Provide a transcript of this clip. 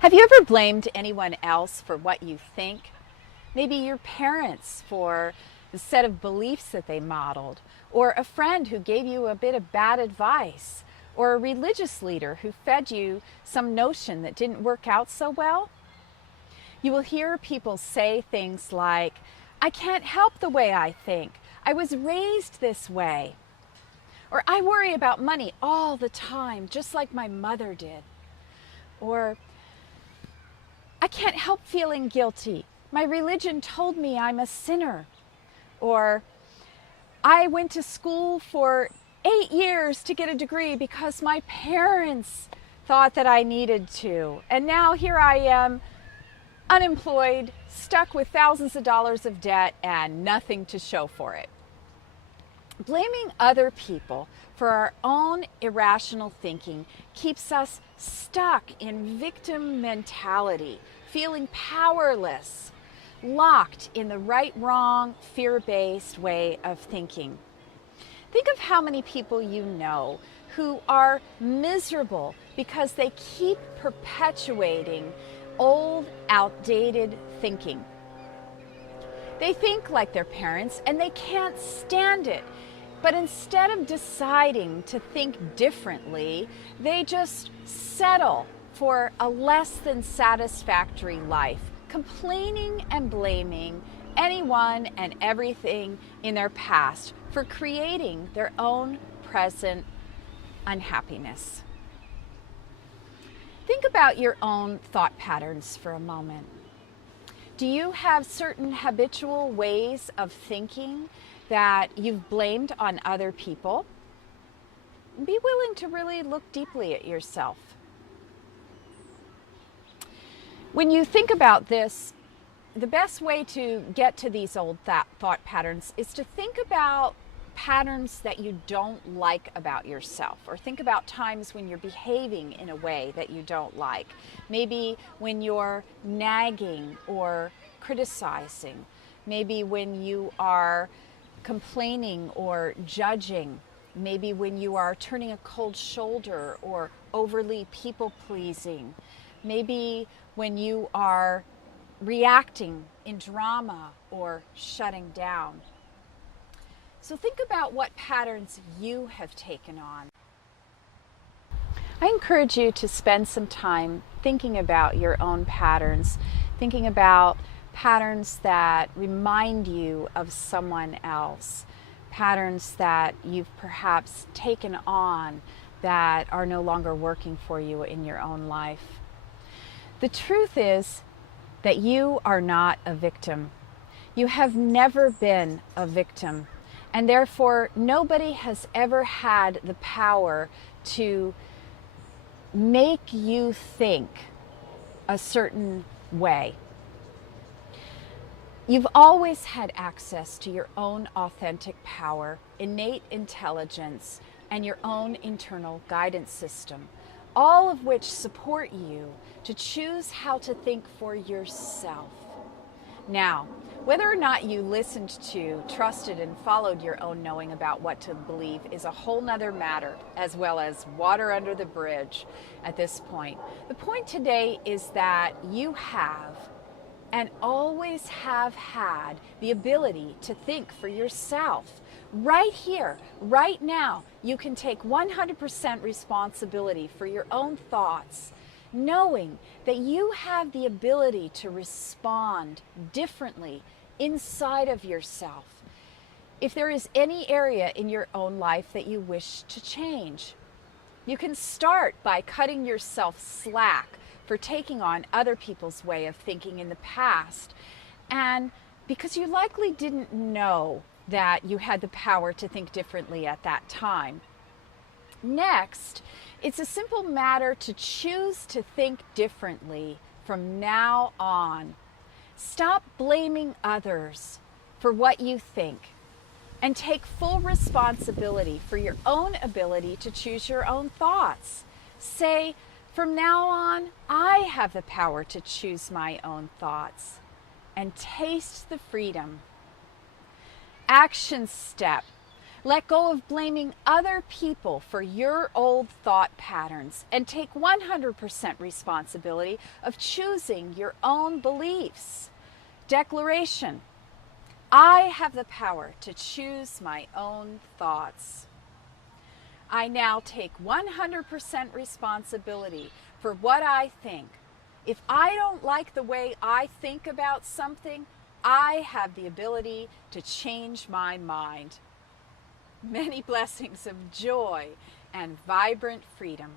Have you ever blamed anyone else for what you think? Maybe your parents for the set of beliefs that they modeled, or a friend who gave you a bit of bad advice, or a religious leader who fed you some notion that didn't work out so well? You will hear people say things like, "I can't help the way I think. I was raised this way." Or, "I worry about money all the time, just like my mother did." Or, "I can't help feeling guilty. My religion told me I'm a sinner." Or, "I went to school for 8 years to get a degree because my parents thought that I needed to. And now here I am, unemployed, stuck with thousands of dollars of debt and nothing to show for it." Blaming other people for our own irrational thinking keeps us stuck in victim mentality, feeling powerless, locked in the right-wrong, fear-based way of thinking. Think of how many people you know who are miserable because they keep perpetuating old, outdated thinking. They think like their parents and they can't stand it. But instead of deciding to think differently, they just settle for a less than satisfactory life, complaining and blaming anyone and everything in their past for creating their own present unhappiness. Think about your own thought patterns for a moment. Do you have certain habitual ways of thinking that you've blamed on other people? Be willing to really look deeply at yourself. When you think about this, the best way to get to these old thought patterns is to think about patterns that you don't like about yourself, or think about times when you're behaving in a way that you don't like. Maybe when you're nagging or criticizing. Maybe when you are complaining or judging. Maybe when you are turning a cold shoulder or overly people-pleasing. Maybe when you are reacting in drama or shutting down. So think about what patterns you have taken on. I encourage you to spend some time thinking about your own patterns, thinking about patterns that remind you of someone else, patterns that you've perhaps taken on that are no longer working for you in your own life. The truth is that you are not a victim. You have never been a victim, and therefore nobody has ever had the power to make you think a certain way. You've always had access to your own authentic power, innate intelligence, and your own internal guidance system, all of which support you to choose how to think for yourself. Now, whether or not you listened to, trusted, and followed your own knowing about what to believe is a whole nother matter, as well as water under the bridge at this point. The point today is that you have and always have had the ability to think for yourself. Right here, right now, you can take 100% responsibility for your own thoughts, knowing that you have the ability to respond differently inside of yourself. If there is any area in your own life that you wish to change, you can start by cutting yourself slack for taking on other people's way of thinking in the past, and because you likely didn't know that you had the power to think differently at that time. Next, it's a simple matter to choose to think differently from now on. Stop blaming others for what you think and take full responsibility for your own ability to choose your own thoughts. Say, "From now on, I have the power to choose my own thoughts," and taste the freedom. Action step. Let go of blaming other people for your old thought patterns and take 100% responsibility of choosing your own beliefs. Declaration: I have the power to choose my own thoughts. I now take 100% responsibility for what I think. If I don't like the way I think about something, I have the ability to change my mind. Many blessings of joy and vibrant freedom.